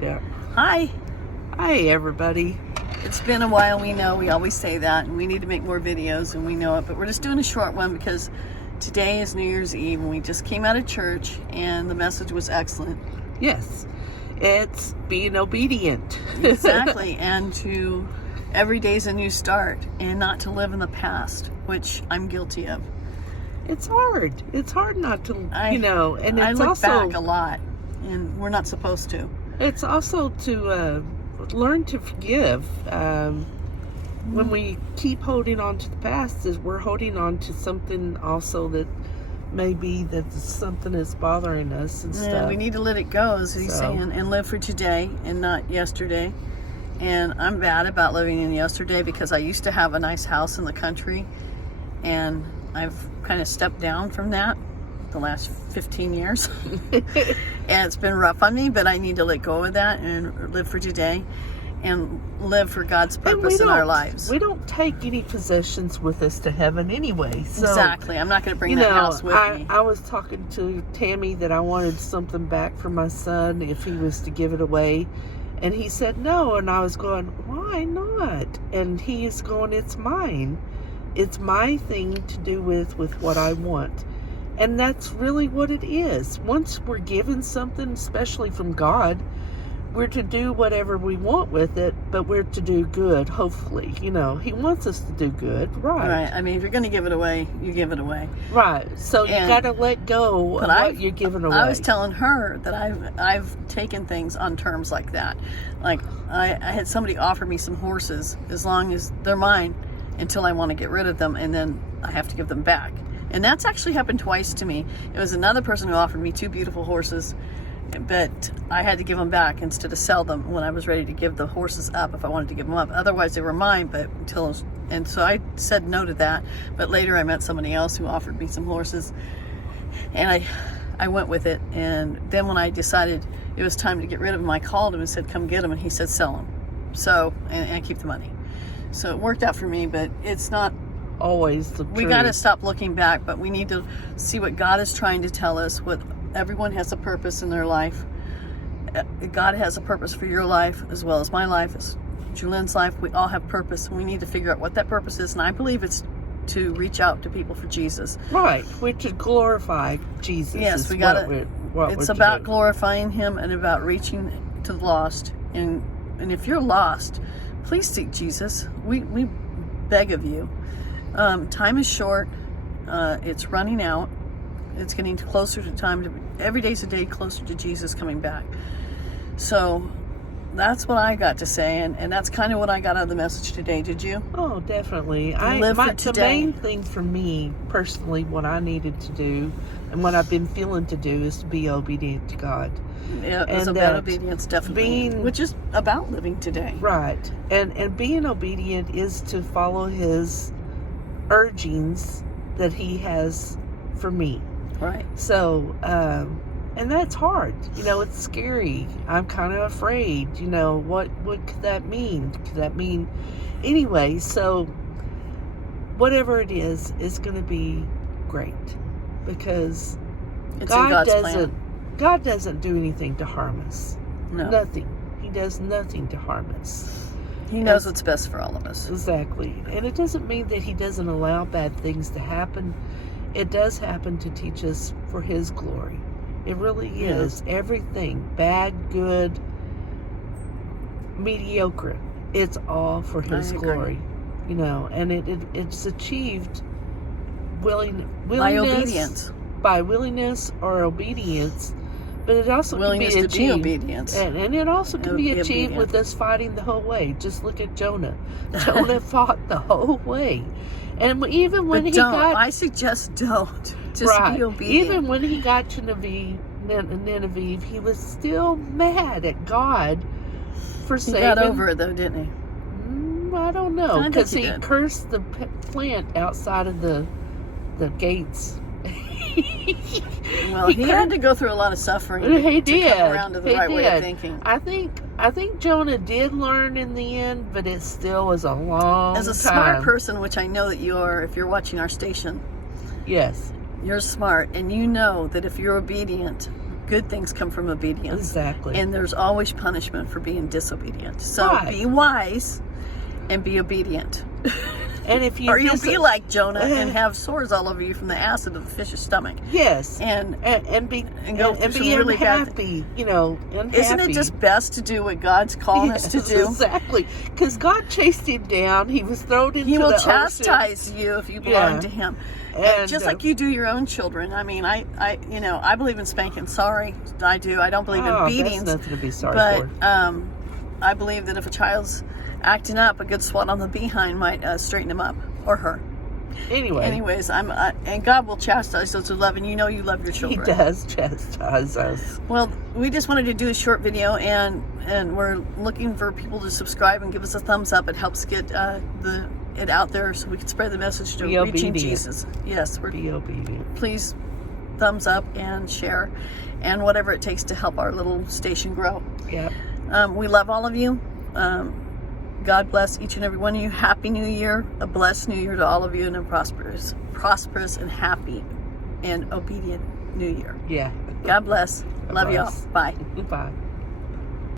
Yeah. Hi. Hi, everybody. It's been a while, we know. We always say that, and we need to make more videos, and we know it. But we're just doing a short one because today is New Year's Eve, and we just came out of church, and the message was excellent. Yes. It's being obedient. Exactly. And to every day's a new start, and not to live in the past, which I'm guilty of. It's hard. It's hard not to, and I it's look also back a lot, and we're not supposed to. It's also to learn to forgive. When we keep holding on to the past, is we're holding on to something also that maybe that something is bothering us and stuff. We need to let it go, as he's saying, and live for today and not yesterday. And I'm bad about living in yesterday because I used to have a nice house in the country, and I've kind of stepped down from that the last 15 years. And it's been rough on me, but I need to let go of that and live for today and live for God's purpose in our lives. We don't take any possessions with us to heaven anyway. So, exactly. I'm not going to bring that house with me. I was talking to Tammy that I wanted something back for my son if he was to give it away. And he said no. And I was going, why not? And he is going, it's mine. It's my thing to do with what I want. And that's really what it is. Once we're given something, especially from God, we're to do whatever we want with it, but we're to do good, hopefully. He wants us to do good, right? Right. I mean, if you're going to give it away, you give it away. Right. So you got to let go of what you're giving away. I was telling her that I've taken things on terms like that. Like, I had somebody offer me some horses as long as they're mine until I want to get rid of them, and then I have to give them back. And that's actually happened twice to me. It was another person who offered me 2 beautiful horses, but I had to give them back instead of sell them when I was ready to give the horses up if I wanted to give them up. Otherwise, they were mine, and so I said no to that. But later I met somebody else who offered me some horses, and I went with it. And then when I decided it was time to get rid of them, I called him and said, come get them. And he said, sell them. So, and keep the money. So it worked out for me, but it's not always the truth. We got to stop looking back, but we need to see what God is trying to tell us. What everyone has a purpose in their life. God has a purpose for your life as well as my life, as Julian's life. We all have purpose, and we need to figure out what that purpose is. And I believe it's to reach out to people for Jesus. Right, which is glorify Jesus. Yes, we got to. It's about glorifying Him and about reaching to the lost. And if you're lost, please seek Jesus. We beg of you. Time is short. It's running out. It's getting closer to time. Every day's a day closer to Jesus coming back. So that's what I got to say, and that's kind of what I got out of the message today. Did you? Oh, definitely. The main thing for me personally, what I needed to do, and what I've been feeling to do, is to be obedient to God. Yeah, it's about obedience, definitely. Which is about living today. Right. And being obedient is to follow His urgings that He has for me. Right. So, and that's hard. It's scary. I'm kind of afraid. What could that mean? Could that mean anyway? So, whatever it is going to be great, because it's in God's plan. God doesn't do anything to harm us. No. Nothing. He does nothing to harm us. He knows what's best for all of us. Exactly. And it doesn't mean that He doesn't allow bad things to happen. It does happen to teach us for His glory. It really is. Everything, bad, good, mediocre, it's all for His glory. And it's achieved willingness, by willingness or obedience. But it also can be achieved. To be obedience. And it also can be achieved with us fighting the whole way. Just look at Jonah. Jonah fought the whole way. And even when I suggest don't. Just be obedient. Even when he got to Nineveh, he was still mad at God for saving. He got over it though, didn't he? I don't know. Because he cursed the plant outside of the gates. Well, he had to go through a lot of suffering to come around to the right way of thinking. I think Jonah did learn in the end, but it still was a long time. As a smart person, which I know that you are, if you're watching our station. Yes. You're smart, and you know that if you're obedient, good things come from obedience. Exactly. And there's always punishment for being disobedient. So Right. be wise and be obedient. And if you Or you'll be like Jonah and have sores all over you from the acid of the fish's stomach. yes, And be and go through some be really bad unhappy, you know, unhappy. isn't it just best to do what God's calling us to Yes, do? Exactly, because God chased him down. He was thrown into He will the ocean. chastise you if you belong Yeah. to Him. And, Just like you do your own children. I mean, I believe in spanking. Sorry, I do. I don't believe in beatings. That's nothing to be sorry But for. I believe that if a child's acting up, a good swat on the behind might straighten him up or her. Anyways, and God will chastise those who love, and you know you love your He children. does chastise us. Well, we just wanted to do a short video, and we're looking for people to subscribe and give us a thumbs up. It helps get it out there so we can spread the message to Be reaching obedient. Jesus. Yes, Be obedient. please thumbs up and share, and whatever it takes to help our little station grow. Yep. We love all of you. God bless each and every one of you. Happy New Year. A blessed New Year to all of you, and a prosperous and happy and obedient New Year. Yeah. God bless. God Love bless. y'all. Bye. Bye.